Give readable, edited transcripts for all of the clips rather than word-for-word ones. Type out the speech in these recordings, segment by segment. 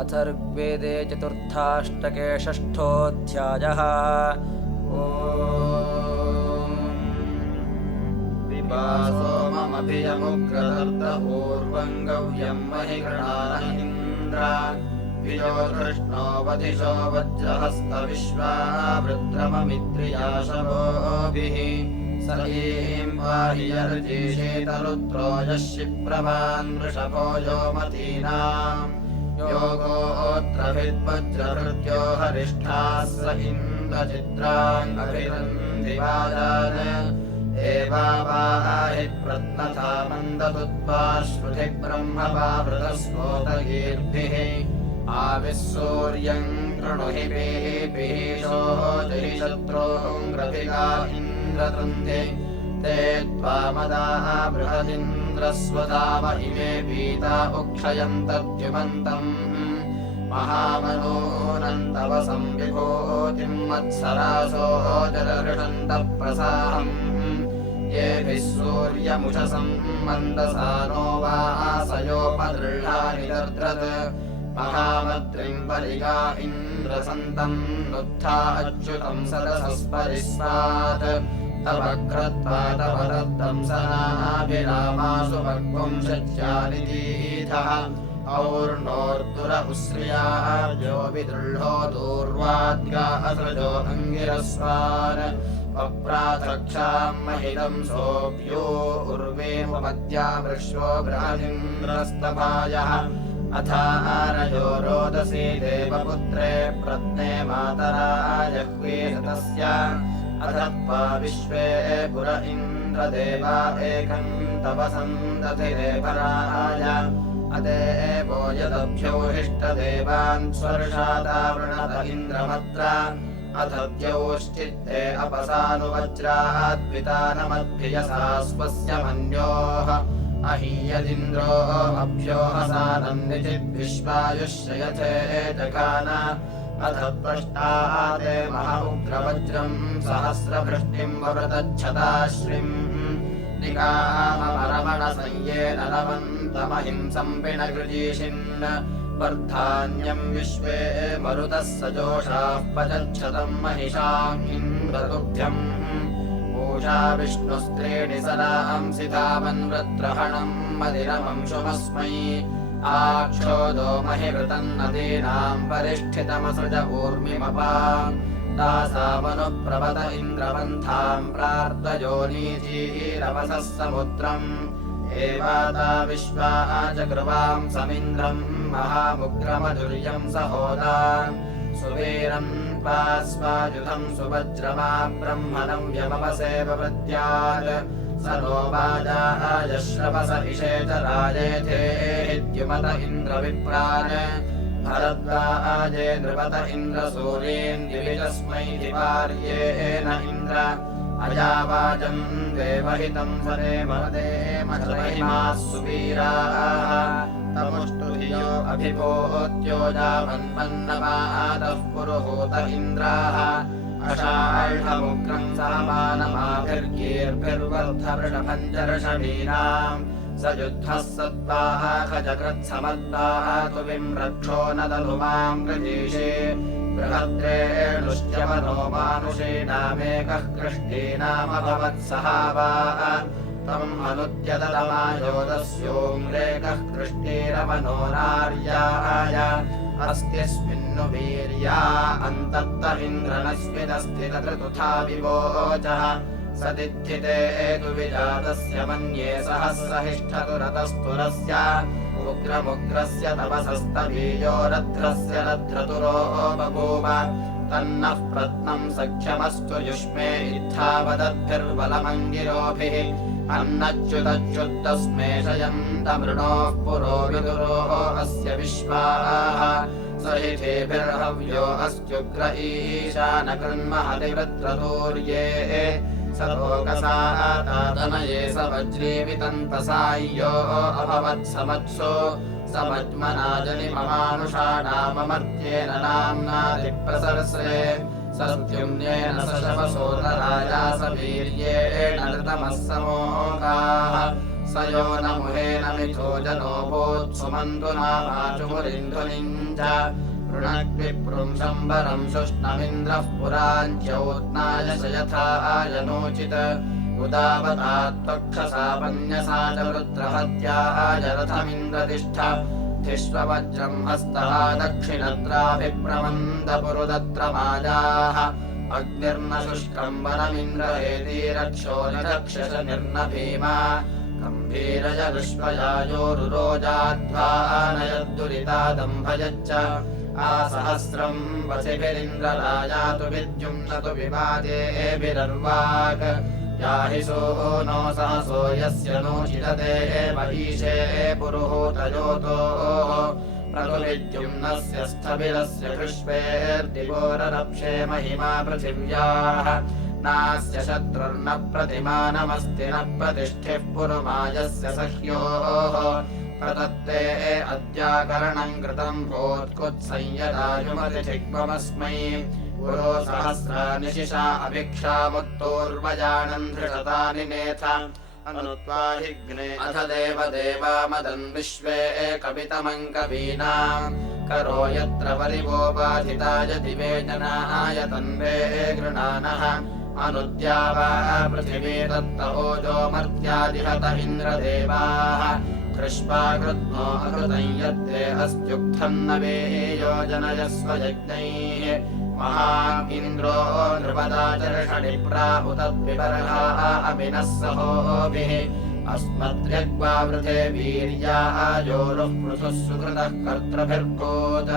अथर्ववेदे चतुर्थाष्टके षष्ठोऽध्यायः। विपासो ममभियमुग्रदर्दपूर्वं गव्यं महि गृणान इन्द्रा वियो कृष्णोपदिशो वज्रहस्तविश्वावृत्रममित्रियाशवोभिः स ईं पाहि यर्जीषेतरुत्रो यः शिप्रवान् वृषभो योमतीनाम् योगोऽत्रभिद्वज्रभृत्यो हरिष्ठाः स इन्द्रचित्राङ्गभिरन्धिवाजान् एवावाहि प्रत्नथा मन्दतुत्वा श्रुतिः ब्रह्मवावृतस्फोटगीर्भिः आविः सूर्यम् कृणुहि पीपीशो जहि शत्रूङ्ग्रभिगा इन्द्रतन्धि ते त्वामदाः बृहदिन्द्रस्वधाम इमे पीता उक्षयन्तद्युमन्तम् महामनोनन्तव संविभूतिम् मत्सरासो जलऋषन्तः प्रसाहम् येभिः सूर्यमुषसम् मन्दसानो वासयोपदृढानि दर्द्रत् महामद्रिम् परिगा इन्द्रसन्तम् नुत्था अच्युतम् सरसस्परिस्वात् तव क्रत्वा तव दत्तंसनाभिरामासु भग्वम् शच्यानि दीधः और्णोर्दुर उश्रियाभ्यो विदृढो दूर्वाद्गा असृजो अङ्गिरस्वान् पप्राथक्षाम् महितम् सोऽप्यो उर्वेमुपद्या वृश्वो बृहदिन्द्रस्तभायः अथारयो रोदसी देवपुत्रे प्रत्ने मातरा जह्वे सतस्य अथत्वा विश्वे पुर इन्द्रदेवा एकम् तव सन्दधिरेवराय अदेवो यदभ्योहिष्टदेवान् स्वर्षादावृणत इन्द्रमत्र अथ द्यौश्चित्ते अपसानुवज्राद्वितानमद्भियसा स्वस्य मन्योः अहीयदिन्द्रो अभ्यो हसानन्निचिद्विश्वायुष्ययथे जगान अथ त्वष्टाते महमुग्रवज्रम् सहस्रवृष्टिम् वव्रतच्छताश्रिम् निकामपरमणसंयेन लवन्तमहिंसम् पिणगृजीषिन् वर्धान्यम् विश्वे मरुतः सजोषाः पचच्छतम् महिषाम् इन्द्रतुभ्यम् पूषा विष्णुस्त्रीणि सदांसि धावन्वृत्रहणम् मदिरमंशुमस्मै आक्षोदो महिवृतम् नदीनाम् परिष्ठितमसृज ऊर्मिमपाम् तासामनुप्रवत इन्द्रपन्थाम् प्रार्तयोनीजीरवसः समुद्रम् एवाता विश्वा चकृवाम् समिन्द्रम् महामुग्रमधुर्यम् सहोदान् सुवीरम् पास्वायुधम् सुवज्रमा ब्रह्मणम् यमवसे ववृत्यात् स नो वाजायश्रवस इषे च राजेथेद्युमत इन्द्रविप्रान् भरद्वाजे नृपत इन्द्रसूरीन् दिविजस्मै दिवार्येण इन्द्र अजावाजम् देवहितम् सरे मदेमहिमाः सुवीराः तमुष्टुभियो अभिपोत्यो जावन्मन्नवादः पुरुहूत इन्द्राः अषाढमुग्रम् समानमाभिर्गीर्भिर्वर्धवृषभञ्जर्षभीनाम् स युद्धः सत्त्वाः खजकृत्समत्ताः तु विम्रक्षो न दनुमाम् गृजीषे बृहद्रेणुश्चमनो मानुषीणामेकः कृष्टीनामभवत्सहावाः तम् अनुद्यतरमायोदस्योङ्ग्रेकः कृष्टीरमनो नार्याय अस्त्यस्मिन्नु वीर्या अन्तत्त इन्द्रनस्मिदस्ति ततृतुथा विवोचः सदिद्धिते तु विजातस्य मन्ये सहस्रहिष्ठतुरतस्तुरस्य उग्रमुग्रस्य तपसस्तवीयो रध्रस्य रध्रतुरो बभूव तन्नः प्रत्नम् सख्यमस्तु युष्मे इत्थावदद्भिर्बलमङ्गिरोभिः अन्नच्युतच्युत्तस्मेषयन्तमृणोः पुरो विदुरोः अस्य विश्वाः स हि तेभिर्हव्यो अस्त्युग्र ईशानकृन्महतिवृत्रतूर्ये स लोकसातातनये स वज्रीवितन्तसाय्यो अभवत्समत्सु समज्मनाजनिममानुषाणाममर्त्येन नाम्नादिप्रसर्से सत्युम्नेन सशवसोदराया स वीर्येण नृतमः समोगाः स यो न मुहेन मिथो जनो भूत्सुमन्तुना वाचुमुरिन्धुनिञ्च ऋणग्विप्रुं शम्बरं शुष्णमिन्द्रः पुराञ्च्यौत्नाय स यथा आयनोचित उदावतात्वक्षसापन्यसा च वृत्रहत्याय रथमिन्द्रतिष्ठ धिष्ववज्रं हस्तः दक्षिणद्राभिप्रमन्दपुरुदत्रमाजाः अग्निर्न शुष्कं वनमिन्द्रहेति रक्षो न रक्षस निर्न भीमा गम्भीरजदुष्पयायोरुरोजाध्वानयद्दुरितादम्भयच्च आसहस्रं वसिभिरिन्द्रराजातु विद्युम्नतु विवादेभिरर्वाक् याहि सोनो सहसो यस्य नोचिदते महीषे पुरुहूतयोतोः प्रतुविद्युम्नस्य स्थविरस्य कृष्वेर्दिवोररप्षे महिमा पृथिव्याः नास्य शत्रुर्न प्रतिमानमस्ति न प्रतिष्ठिः पुरुमायस्य सह्योः प्रदत्ते अद्याकरणं कृतं भूत्कुत्संयदायुमतिथिग्ममस्मै पुरो सहस्रानिशिषा अभिक्षामुत्तोर्वजानं धृषतानि नेथ अनुत्वाहिग्ने अथ देवदेवा मदन् विश्वे कवितमङ्कवीनाम् करो यत्र परिवोपाधिताय दिवे जनाय तन्वे गृणानः अनुद्यावा पृथिवी दत्त ओजो मर्त्यादिहत इन्द्रदेवाः कृष्पा कृत्नो अकृतं यत्ते अस्त्युक्थं न वेयोजनयस्व यज्ञैः महान् इन्द्रो नृपदाचर्षणिप्रा उतद्विपर्हा अमिनः सहोभिः अस्मद्यग्वा वृथे वीर्यायोरुः पृथुः सुकृतः कर्तृभिर्भूत्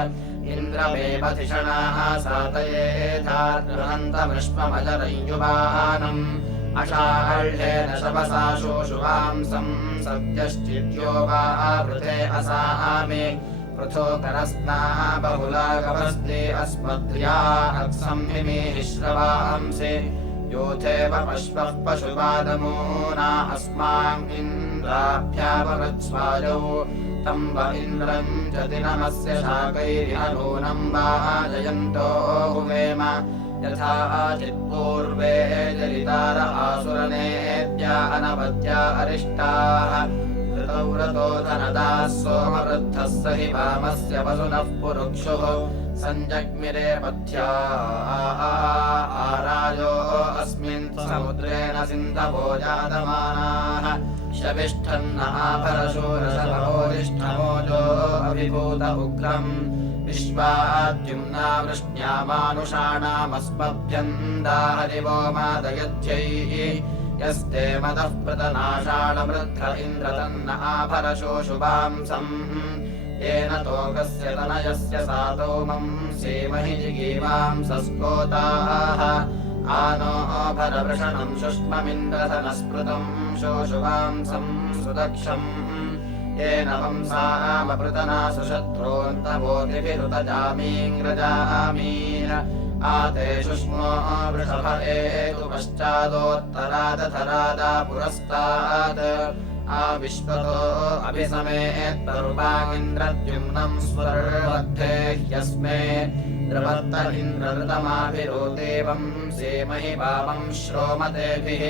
इन्द्रमेव धिषणाः सातयेधार्हन्तमृष्ममजरं युवानम् अषाढ्येन शवसा शोषुवांसं सद्यश्चिद्यो वा वृथे असामे पृथोकरस्ना बहुलागवस्ते अस्मद्र्या अक्संहिमेः श्रवांसि योथेव पश्वः पशुपादमूना अस्मान् इन्द्राभ्यापवत्स्वायौ तं व इन्द्रं च दिनमस्य शाकैर्हनूनं वा जयन्तो हुवेम यथा चित्पूर्वे जरितार आसुरनेत्या अनवद्या अरिष्टाः ऋतौ धनदाः सोमवृद्धः स हि वामस्य वसुनः पुरुक्षुः सञ्जग्मिरे पथ्या आरायो अस्मिन् समुद्रेण सिन्धवो जातमानाः शविष्ठन्न आपरशूरसभोरिष्ठमोजो अभिभूत उग्रम् विश्वाद्युम्ना वृष्ण्यामानुषाणामस्मभ्यन्दा हरिवो मादयध्यैः यस्ते मदः प्रतनाषाणमृद्ध इन्द्रतन्न आपरशोषुवांसम् येन तोकस्य तनयस्य सातोमं सेमहि जिगीवांसस्कोताः आनो भरवृषणं शुष्ममिन्द्रधनस्पृतं शोषुवांसं सुदक्षम् येन वंसामपृतना सुशत्रून्तवोतिभिरुतजामीङ्ग्रजामीन आते शुष्मो वृषभ एतु पश्चादोत्तरादधरादा पुरस्तात् आविश्वतो अभिसमेत्तरुवाङ्गिन्द्रद्युम्नं स्वर्मध्ये ह्यस्मे द्रवत्त इन्द्रऋतमाभिरोदेवं सेमहि वामं श्रोमतेभिः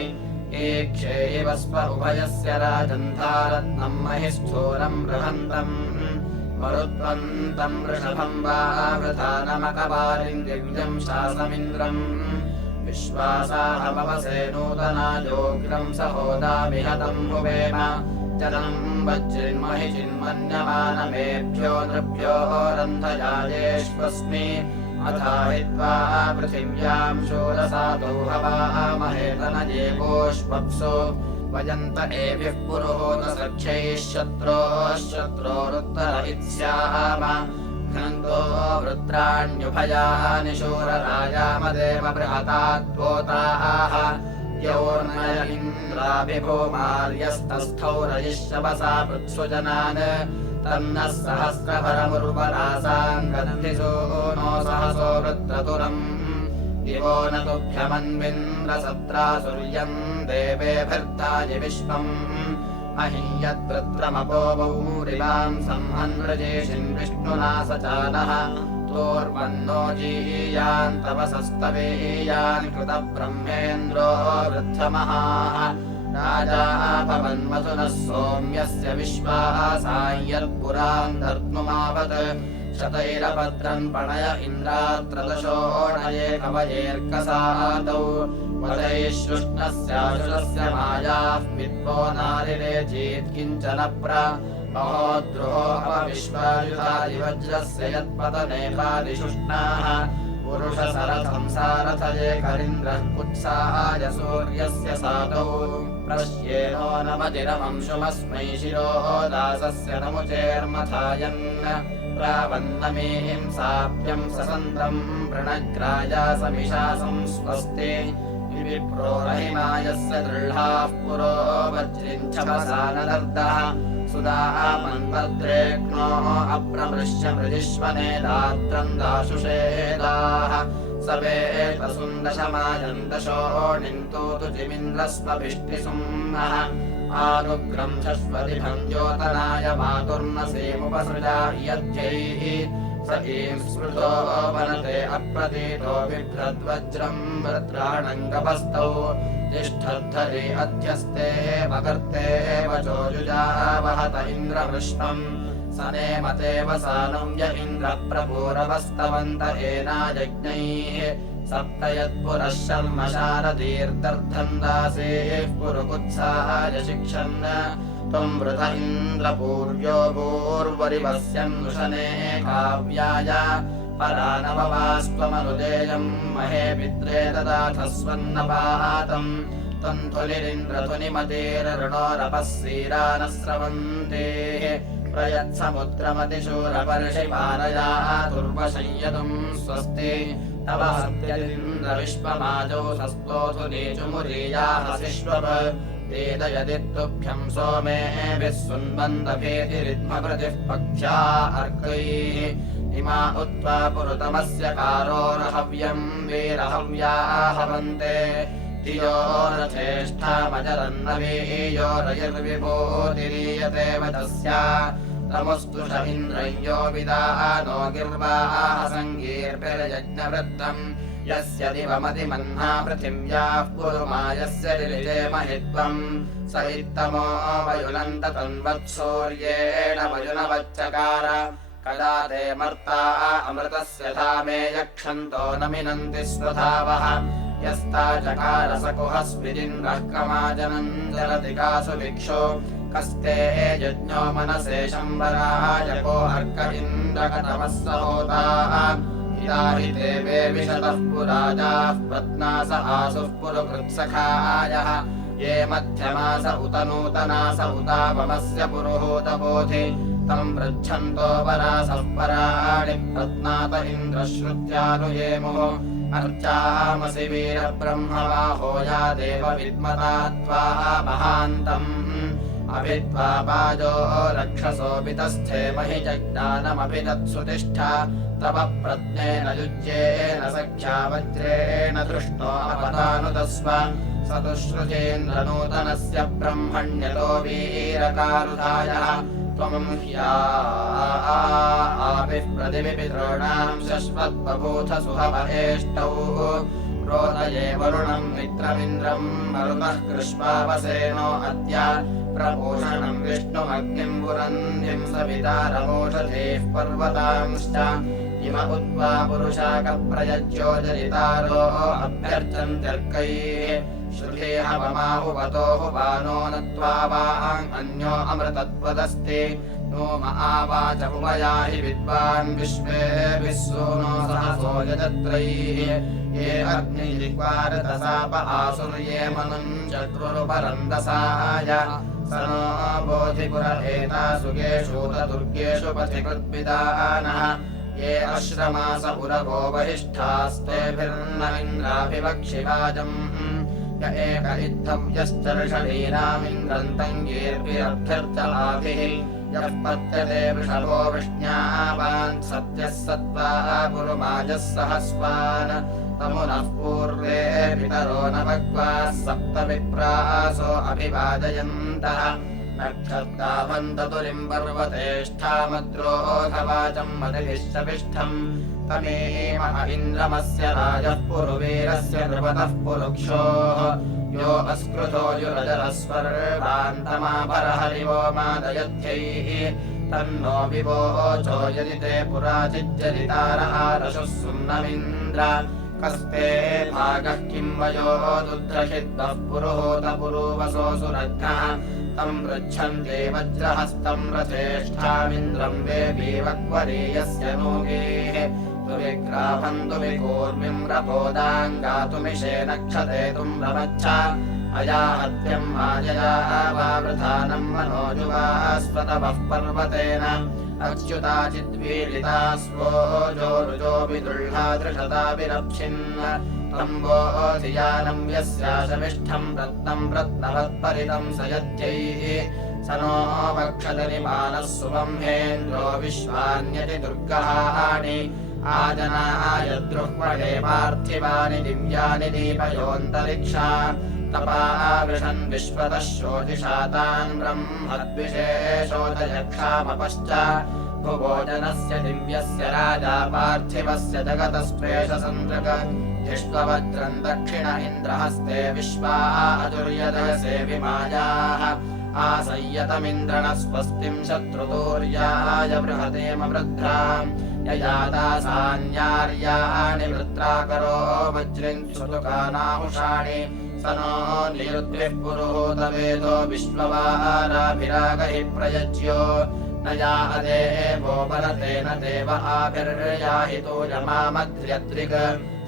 ईक्षे इव स्व उभयस्य राजन्धारत्नं महि स्थूलं बृहन्तम् मरुत्वन्तं वृषभं वा वृथानमकबालिं दिव्यं शासमिन्द्रम् विश्वासाहमवसे नूतनायोग्रं सहोदामिहतं हुवेम जनं वज्रिन्महि चिन्मन्यमानमेभ्यो नृभ्यो रन्धयाजेष्वस्मि अथाहित्वा पृथिव्यां शूरसातौ हवामहेतनये गोष्वप्सु वयन्त एभिः पुरुहूतसख्यैः शत्रोरुत्तर इत्स्याम घ्नन्तो वृत्राण्युभयानि शूरराजामदेव बृहतात्वोताः योर्नय इन्द्राभिभूमार्यस्तस्थौ रयिष्यवसा पृत्सुजनान् तन्नः सहस्रभरमुर्वरासाङ्गन्धिसो नो सहसो वृत्रतुरम् दिवो न तुभ्यमन्विन्द्रसत्रासुर्यम् देवेभिर्ताय विश्वम् अहियद्वृत्रमपोवौरिवाम् संहन्रजेशिन् विष्णुना सचानः तोर्वन्नो जीयान् तव सस्तवेयान् कृतब्रह्मेन्द्रो वृद्धमहाः राजाभवन्मधुनः सोम्यस्य विश्वासायत्पुरान् धर्तुमावत् शतैरभद्रन् पणय इन्द्रात्रदशोणये कवयेऽर्कसादौ वदैश्रुष्णस्याशुरस्य मायाः विद्वो नारिरेचीत् किञ्चन महोद्रोऽपविश्वायुधादिवज्रस्य यत्पतने पादिशुष्णाः पुरुषसरसंसारथये करीन्द्रः कुत्साय सूर्यस्य साधौ प्रश्येनो नमतिरमंशुमस्मै शिरोः दासस्य नमुचेर्मथायन् प्रावन्नमीं साप्यं ससन्तम् प्रणग्राया समिषासं स्वस्ति विप्रो रहिमायस्य दृढाः पुरो वज्रिञ्छवसानदर्दः सुदामन्वद्रेक्नो अप्रमृश्य मृजिष्वनेदात्रम् दाशुषेदाः सवेतसुन्दशमायन्दशोणिन्तु जिमिन्द्रस्वभिष्टिसुम्नः आनुग्रम् शश्वतिभम् द्योतनाय मातुर्नसेमुपसृजा यज्ञैः स ईं स्मृतो वनते अप्रतीतो बिभ्रद्वज्रम् वृत्राणम् गपस्तौ तिष्ठद्धरे अध्यस्ते मकर्ते वचो युजावहत इन्द्रवृष्णम् स नेमतेव सानं य इन्द्रप्रपूरवस्तवन्त एनायज्ञैः सप्त यत्पुरः शर्म शारदीर्दर्धम् दासेः पुरुकुत्साय शिक्षन् त्वम् वृथ इन्द्रपूर्यो भूर्वरिवस्यन्नुषने काव्याय परानववास्त्वमनुदेयम् महे पित्रे ददाथस्वन्नपातम् त्वम् त्वलिरिन्द्रध्वनिमतेर्ऋणोरपः सीरानः स्रवन्तेः प्रयत्समुद्रमतिशूरपर्षिपारया तुर्वशय्यतुम् स्वस्ति तव हस्त्यदिन्द्रविश्वमाजौ सस्तोतु नीचुमुरीयाहसिष्वप वेदयदित्तुभ्यम् सोमेभिः सुन्वन्दभेतिरिद्मकृतिः पक्ष्या अर्कैः इमा उत्वा पुरुतमस्य कारोरहव्यम् वीरहव्याहवन्ते धियो रथेष्ठामजरन्नवीयो रयिर्विभूतिरीयते वचस्या तमुस्तुष इन्द्रयो विदानो गिर्वाः सङ्गीर्भिर्यज्ञवृद्धम् यस्य दिवमतिमह्ना पृथिव्याः पुरुमायस्य रिलिते महित्वम् स इत्तमो वयुनन्त तन्वत्सूर्येण वयुनवच्चकार कदा ते मर्ता अमृतस्य धामे यक्षन्तो न मिनन्ति स्वधावः यस्ता चकार सकुहस्विदिन्द्रः कमाजनम् जलति कासु भिक्षो कस्ते यज्ञो मनसे शम्बराय को अर्क इन्द्रकतमः सहोताः इदाहि ते वे विशतः पुराजाः पत्नास आसुः पुरुकृत्सखायः ये मध्यमास उत नूतनास उतापमस्य पुरुहूतबोधि तम् पृच्छन्तो वरासः पराणि पत्नात इन्द्रश्रुत्यानुयेमुः अर्चामसि वीरब्रह्मवाहो या देव विद्मता त्वा महान्तम् अभित्वा पाजो रक्षसोऽपितस्थे महि जज्ञानमपि तत्सुतिष्ठा तव प्रज्ञेन युज्येन सख्या वज्रेण दृष्टो अपदानुदस्व स तु श्रुतेन्द्रनूतनस्य ब्रह्मण्यतो वीरकारुधायः त्वम् ह्यापिः प्रतिपितॄणाम् शश्वद्बभूथ सुहवहेष्टौ रोदये वरुणम् मित्रमिन्द्रम् मरुतः कृष्वावसेनो अद्य प्रपूषणम् विष्णुमग्निम् पुरन्धिम् सवितारमोषधेः पर्वतांश्च इम उद्वा पुरुषाकप्रयज्यो जलितारो अभ्यर्चन्त्यर्कैः श्रुते हवमाहुवतोहुवानो नत्वा वाङ् अन्यो अमृतत्वदस्ति नोम आवाच उपयाहि विद्वान् विश्वेभिः सूनो सहसो यजत्रैः ये अग्निजिह्वारतसाप आसुर्ये मनुम् चक्रुरुपरन्दसाय स नो बोधिपुर एतासु गेषूतदुर्गेषु पथिकृद्विदानः ये अश्रमास पुरवो बहिष्ठास्तेभिर्न इन्द्राभिवक्षिवाजम् य एक इत्थव्यश्चर्षणीनामिन्द्रन्तङ्गीर्भिरभ्यर्चलाभिः यः पत्यते वृषभो वृष्ण्यावान् सत्यः सत्त्वा पुरुमाजः सहस्वान् तमुनः पूर्वे पितरो न भग्वाः सप्त विप्रासो अभिवादयन्तः नक्षत्रावन्ततुलिम् पर्वतेष्ठामद्रोधवाचम् मतिभिश्चपिष्ठम् तमेम इन्द्रमस्य राजः पुरुवीरस्य नृपतः पुरुक्षोः यो अस्कृतो युरजरस्वर्वान्तमापरहरिवो मादयध्यैः तन्नो विवोचो यदि ते पुराचिज्जलितार आरशुः सुम्नमिन्द्र कस्ते भागः किं वयो दुद्रहिद्वः पुरुहूतपुरूवसोऽसुरघ्नः तम् पृच्छन्ते वज्रहस्तम् रथेष्ठामिन्द्रम् वेवीवक्वरीयस्य नूगेः तुविग्राभन्तु विकूर्मिम् रपोदाङ्गातुमिषे नक्षतेतुम् रमच्छ अयाहत्यम् मायया वावृधानम् मनोजुवास्पतवः पर्वतेन अच्युताचिद्वीलिता स्वोजो रुजो विदुल्हा दृढताभिरप्सिन् तम्बोधियानम् यस्याशमिष्ठम् रत्नम् रत्नवत्परितम् स यत्यैः स नो वक्षतनिमानः सुबम्हेन्द्रो विश्वान्यति दुर्गहाणि आजनाय द्रुह्मणे पार्थिवानि दिव्यानि दीपयोऽन्तरिक्षा तपावृषन् विश्वतः शोधिशातान् ब्रह्मद्विशेषोदयक्षामपश्च भुवोजनस्य दिव्यस्य राजा पार्थिवस्य जगतस्त्वेषसन्द्रग धिष्वज्रम् दक्षिण इन्द्रहस्ते विश्वा अजुर्यदयसे विमायाः आसय्यतमिन्द्रणः स्वस्तिम् शत्रुतूर्याय बृहतेम वृद्ध्राम् ययादासान्यार्याणि वृत्राकरो वज्रिम् श्रुतुकानाहुषाणि स नो निरुद्भिः पुरुहूतवेदो विश्ववाराभिरागैः प्रयज्यो न यादेवो बलतेन देव आभिर्याहितो यमामध्र्यद्रिग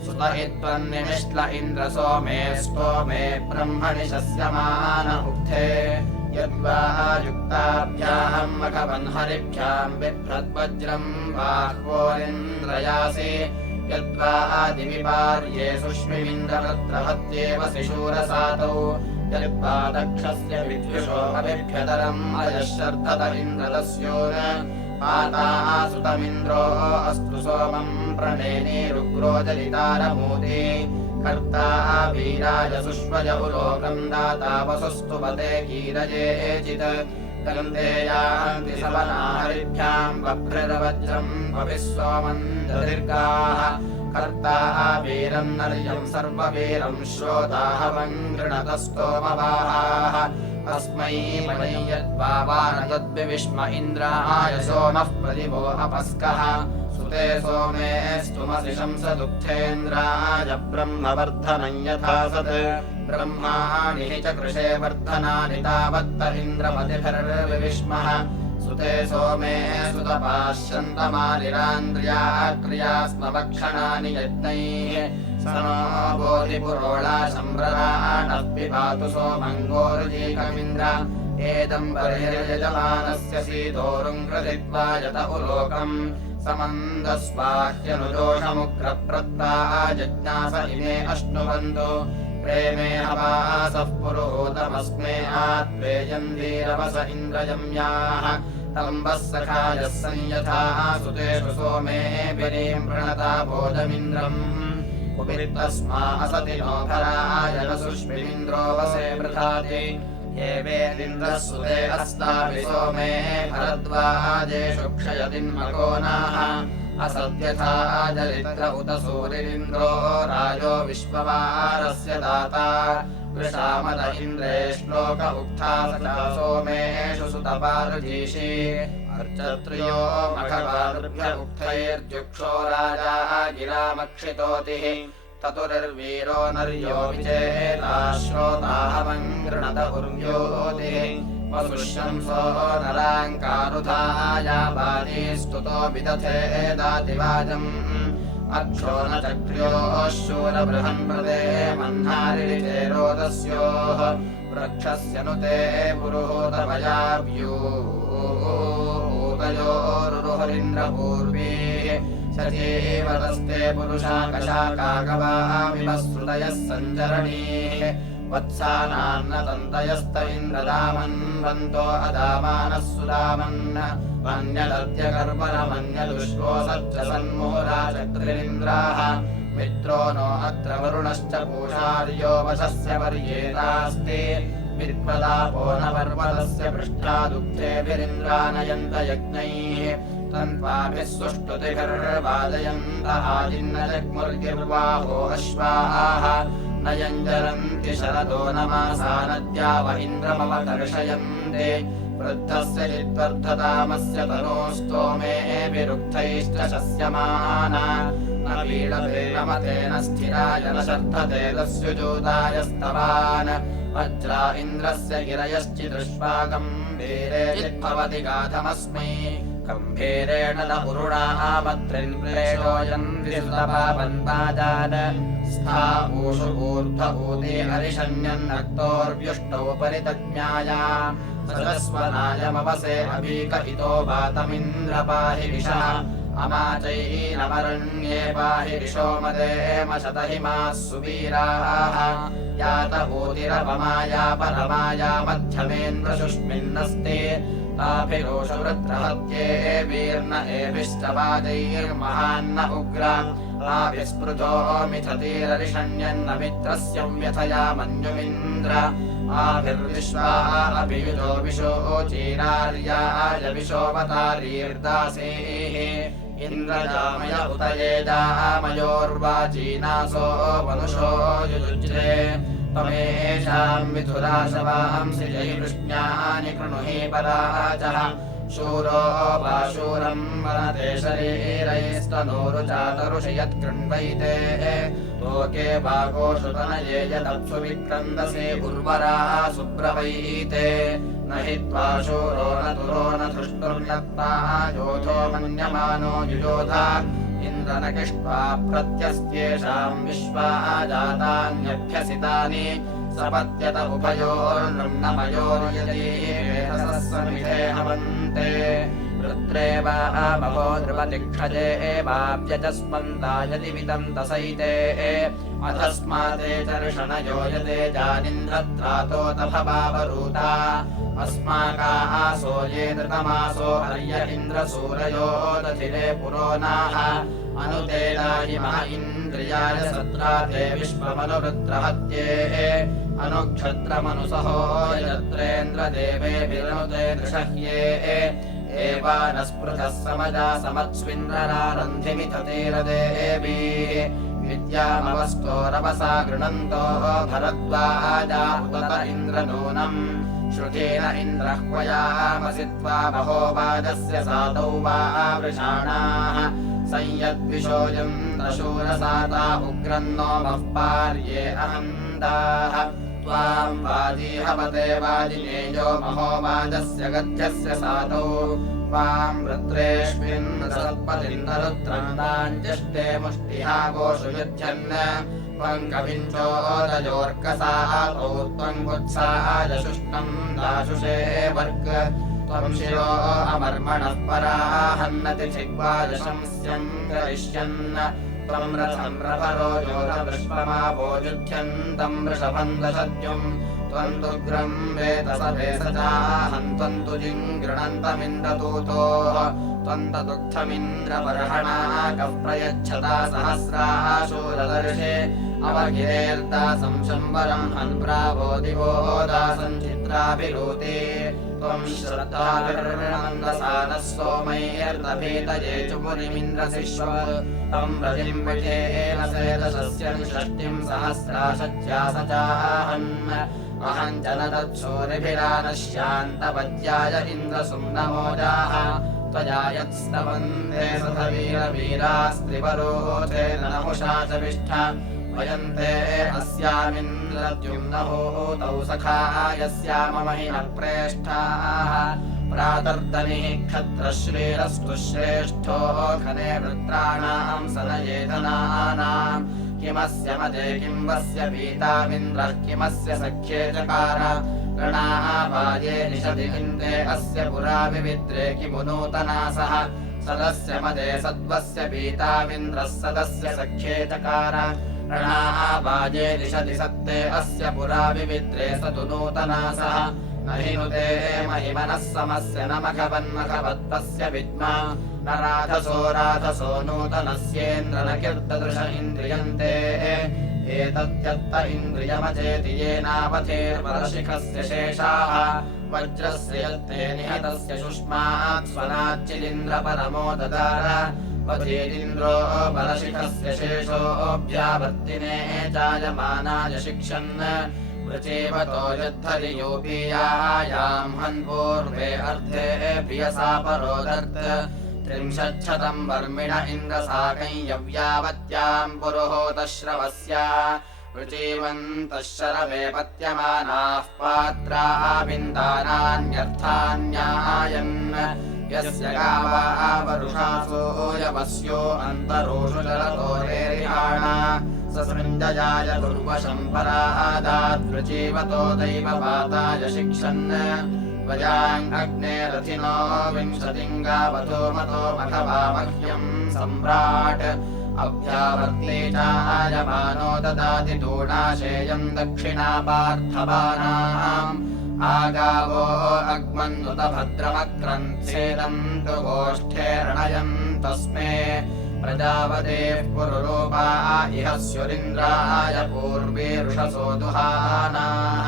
सुत इत्त्वन्निमिश्ल इन्द्र सोमे स्तोमे ब्रह्मणि शस्यमान उक्थे यद्वा युक्ताभ्याम् मघवन्हरिभ्याम् बिभ्रद्वज्रम् बाह्वोरिन्द्रयासि यद्वा दिविपार्ये सुष्मिमिन्द्रवृत्रहत्येव शिशूरसातौ यद्वा दक्षस्य विद्युषो अभिभ्यतरम् अयश्चर्धत इन्द्रदस्योन पाता सुतमिन्द्रो अस्तु सोमम् प्रणेनीरुग्रो जलितारमूति कर्ता वीराय सुष्वज उलोकम् दाता वसुस्तुपते कीरयेचित् गन्धेयान्ति सवनाहरिभ्याम् बभ्रवज्रम् भविः सोमम् दीर्घाः कर्ता वीरम् नर्यम् सर्ववीरम् श्रोताहवम् गृणतस्तोमवाहाः अस्मै मणि यद्वावानतद्विविष्म इन्द्राय सोमः प्रदिवो अपस्कः सुते सोमे स्तुमसि शंसदुग्धेन्द्राय ब्रह्मवर्धनम् यथा सत् ब्रह्माणि च कृशे वर्धनानि तावत्त इन्द्रमतिभिर्विविष्मः सुते सोमे सुतपाश्यन्तमालिरान्द्रिया क्रियास्मवक्षणानि यज्ञैः स नो बोधिपुरोळा सम्भ्रराणः पिबातु सोमङ्गोरुजीकमिन्द्र एदम् बर्हिर्यजमानस्य सीदोरुम् कृतित्वा यत उलोकम् समन्दस्वाह्यनुजोषमुग्रप्रत्ता जज्ञास इमे अश्नुवन्तु प्रेमे हवासः पुरुहूतमस्मे आत्वेयन्दीरवस इन्द्रजम्याः तम्बः सखायः संयथा सुतेषु सोमेऽभिरीम् प्रणता बोधमिन्द्रम् कुपितस्मा असति नो भराय न सुष्मिमिन्द्रो वसे वृथाति येवेदिन्द्रः सुते अस्ताभि सोमे भरद्वाजेषु क्षयतिन्मकोनाः असद्यथा जलित्र उत सूरिरिन्द्रो राजो विश्ववारस्य दाता वृषामद इन्द्रे श्लोक उक्था सदा सोमेषु सुतपारुजीषि अर्चत्र्यो मघवारुभ्य उक्थैर्जुक्षो राजा गिरामक्षितोतिः ततुर्वीरो नर्यो विचेताश्रोताहवम् गृणत उर्व्योतिः वसुष्यंसो नराङ्कारुधाया बालीस्तुतो विदथे दातिवाजम् अक्षो न चक्र्योः शूरबृहन्प्रदे मह्नारिचेरोदस्योः वृक्षस्य नुते पुरुहूतभयाव्यूतयोरुरुहरिन्द्रपूर्वीः सजीवतस्ते पुरुषाकशाकागवामिव श्रुतयः सञ्चरणीः वत्सानान्नतन्तयस्त इन्द्रदामन्वन्तो अदामानः सुदामन् मन्यदद्यकर्पणमन्यदुष्को सच्च सन्मुहुराचक्रिरिन्द्राः मित्रो नो अत्र वरुणश्च पूषार्यो वशस्य पर्येतास्ति विद्वदापो न पर्वतस्य पृष्ठा दुग्धेभिरिन्द्रानयन्त यज्ञैः तन्त्वाभिः सुष्टुतिभिर्वादयन्त आदिन्न जग्मुर्गिर्वाहो अश्वाः न यञ्जरन्ति शरदो नमासा नद्या व इन्द्रमवकर्षयन्ते वृद्धस्य चिद्वर्धतामस्य तनोस्तोमेऽभिरुक्थैश्च शस्यमाना न पीडभेरमतेन स्थिराय न शर्धते दस्युजूतायस्तवान् वज्रा इन्द्रस्य गिरयश्चिदुष्पाकम् वीरेजिद्भवति गाथमस्मै कम्भीरेण न पुरुणामत्रिन्प्रेषोऽयन्विसुतपापन्पादान स्था ऊषु ऊर्ध्वभूते हरिषण्यन्नक्तोर्व्युष्टौ परितज्ञाया सरस्वनायमवसे अभीकहितो वातमिन्द्रपाहि विषः अमाचैरमरण्ये पाहि रिषो मदेम शतहिमाः सुवीराः यातभूतिरपमाया परमाया मध्यमेन्द्रशुष्मिन्नस्ते ताभिरोषवृत्रहत्ये वीर्न एभिश्च पादैर्महान्न उग्र आभिस्पृतो मिथतीररिषण्यन्न मित्रस्य व्यथया मन्युमिन्द्र आभिर्विश्वा अभियुजो विशोचीरार्याय विशोपतारीर्दासेः इन्द्रजामय उत ये जामयोर्वाचीनासो मनुषो युजुज्रे त्वमेषाम् मिथुराशवांसि जयि वृष्ण्यानि कृणुहि पराजः शूरो वाशूरम् वनते शरीरैस्तनोरुचातरुषि यत्कृण्वैते लोके भागोषु तनये यदप्सु विक्रन्दसे उर्वरा सुब्रवैते न हि त्वा शूरो न तुरो न धृष्टुर्नत्ता योधो मन्यमानो युयोधा इन्द्र न किष्ट्वा प्रत्यस्त्येषाम् विश्वा जातान्यभ्यसितानि सपत्यत उभयोर्नृम्नमयोर्यदि समिधे हवन्ते वृत्रे वा बहो ध्रुवतिक्षजे एवाप्यजस्पन्दा यदि विदन्तसैते अधस्माते चर्षणयो यते जानिन्द्रत्रातोतभवावरूता अस्माकाः सो ये धृतमासो हर्य इन्द्रसूरयो दधिरे पुरोनाः अनुतेदाहि मह इन्द्रियाय सत्राते विश्वमनुवृत्रहत्ये अनुक्षत्रमनुसहो यत्रेन्द्रदेवेभिरनुते दृशह्ये एवानस्पृतः समजा समत्स्विन्द्ररारन्धिमिथतीरदेवीः विद्यामवस्तोरवसा गृणन्तो भरद्वाजा उत इन्द्रनूनम् श्रुतेन इन्द्रह्वयामसि त्वा महोवाजस्य सातौ वा वृषाणाः संयद्विशोऽयन्द्रशूरसाता उग्रन्नो मः पार्ये अहन्दाः त्वाम् वाजीहवते वाजिनेयो महोवाजस्य गद्यस्य सातौ त्वाम् वृत्रेष्विन् सत्पतिन्दरुत्रन्दाञ्जष्टे मुष्टिहा गोषु युध्यन् त्वम् कविञ्चोदयोर्कसातौ त्वम् कुत्साय शुष्णम् दाशुषे वर्ग त्वम् शिरो अमर्मणः पराहन्नति छिग्वाजशंस्यम् करिष्यन् त्वम् रथम् रभरो योधवृष्पमापो युध्यन्तम् वृषभम् दशद्युम् त्वम् दुग्रम् वेतसभेसजाहम् त्वम् तु जिङ्गृणन्तमिन्द्रदूतोः त्वम् तदुग्धमिन्द्रबर्हणाकः प्रयच्छता सहस्राशूरदर्शे अवगिरेर्दासम् शम्बरम् हन्प्रावो दिवो दासम् चित्राभिरूते त्वम् श्रद्धाभिर्नन्दसानः सोमैर्दभीतये चुमुनिमिन्द्रसिष्व तम् रजिम् विषेण सेदशस्य षष्टिम् सहस्राशच्या सचाहन् अहम् जनदत्सूरिभिरानश्यान्तपद्याय इन्द्रसुम्नमोजाः त्वया यत्स्तवन्ते सधवीरवीरास्त्रिवरोचे नमुषा च विष्ठ वयन्ते अस्यामिन्द्रद्युम्नभूतौ सखा यस्याममहिनः प्रेष्ठाः प्रातर्दनिः क्षत्रश्रीरस्तु श्रेष्ठो खने वृत्राणाम् सनयेधनानाम् किमस्य मते किं वस्य पीतामिन्द्रः किमस्य सख्ये चकार गणावाये निषदि हिन्दे अस्य पुरा विविद्रे किमु नूतनासः सदस्य मदे सद्वस्य पीतामिन्द्रः सदस्य सख्ये चकार रणावाये निषदि सत्ते अस्य पुरा विविद्रे स तु नूतनासः न हि नुते महिमनः समस्य न मघवन्मघवत्तस्य विद्मा न राधसो नूतनस्येन्द्र न कीर्तदृश इन्द्रियन्ते एतद्यत्त इन्द्रियमचेति येनावथेर्वरशिखस्य शेषाः वज्रस्य यत्ते निहतस्य शुष्मात् स्वनाच्चिदिन्द्रपरमो ददार वधीरिन्द्रो बलशिखस्य शेषोऽभ्यावर्तिने चायमानाय शिक्षन् वृचेवतो यद्धरियोपीयायां हन्पूर्वे अर्धे प्रियसा परोदर्त 30 वर्मिण इन्द्रसाकं यव्यावत्यां पुरुहोतश्रवस्य वृचीवन्तः शरवे पत्यमानाः पात्राः बिन्दानान्यर्थान्यायन् यस्य गावः वरुषासो यवस्यो अन्तरोषु जलतोरेरिहाणा ससृञ्जयाय दुर्वशम्परादाद्वृचीवतो दैवपाताय शिक्षन् वयाङ्ग्नेरथिनो 20 गावतो मतो मघवा मह्यं सम्राट् अभ्यावर्ते चायमानो ददाति तूणाशेयम् दक्षिणापार्थवानाम् आगावो अग्मन्नुत भद्रमक्रन्थेदम् तु गोष्ठेर्णयम् तस्मे प्रजावतेः पुरुरूपा इह स्युरिन्द्राय पूर्वे ऋषसो दुहानाः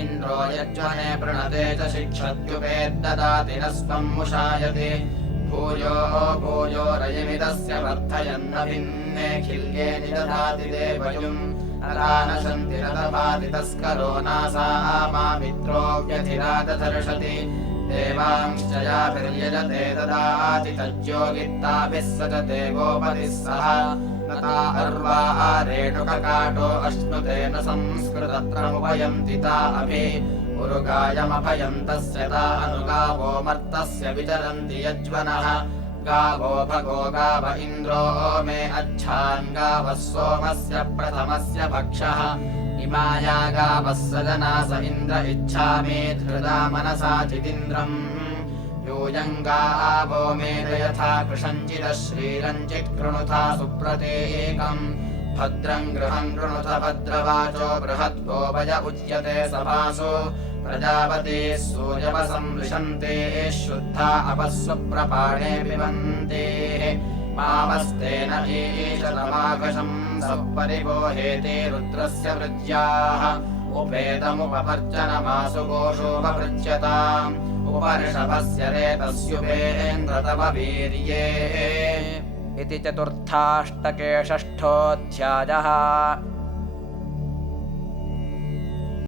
इन्द्रो यज्वने प्रणते च शिक्षत्युपेद्ददाति न स्वम् मुषायते भूयो भूयो रयिमिदस्य वर्धयन्न भिन्ने खिल्ये निदधाति देवयुम् अरानशन्ति रतपाति तस्करो नासा मामित्रो व्यधिरादधर्षति देवांश्च याभिर्यजते ददाति तज्योगित्ताभिः सजते गोपतिः सह नता अर्वा रेणुककाटो अश्नुतेन संस्कृतत्रमुपयन्ति ता अभि उरुगायमभयम् तस्य ता अनुगावो मर्तस्य विचरन्ति यज्वनः गावो भगो गाव इन्द्रो मे अच्छान् गावः सोमस्य प्रथमस्य भक्षः इमाया गावः सजना स इन्द्र इच्छामि धृदा मनसा चिदिन्द्रम् यूयम् गावो मेद यथा कृषञ्चिदः श्रीरञ्चित् कृणुथा सुप्रतीकम् भद्रम् गृहम् कृणुथ भद्रवाचो बृहद्गोपय उच्यते सभासु प्रजापतेः सूर्यवसम् लिषन्ते शुद्धा अपस्वप्रपाणे पिबन्ते मामस्तेन ईशतमाकशम् सपरिपोहेते रुद्रस्य वृज्याः उपेदमुपपर्जनमासु गोषोपपृच्यताम् उपऋषभस्य रेतस्युपेन्द्र तव वीर्ये इति चतुर्थाष्टके षष्ठोऽध्यायः।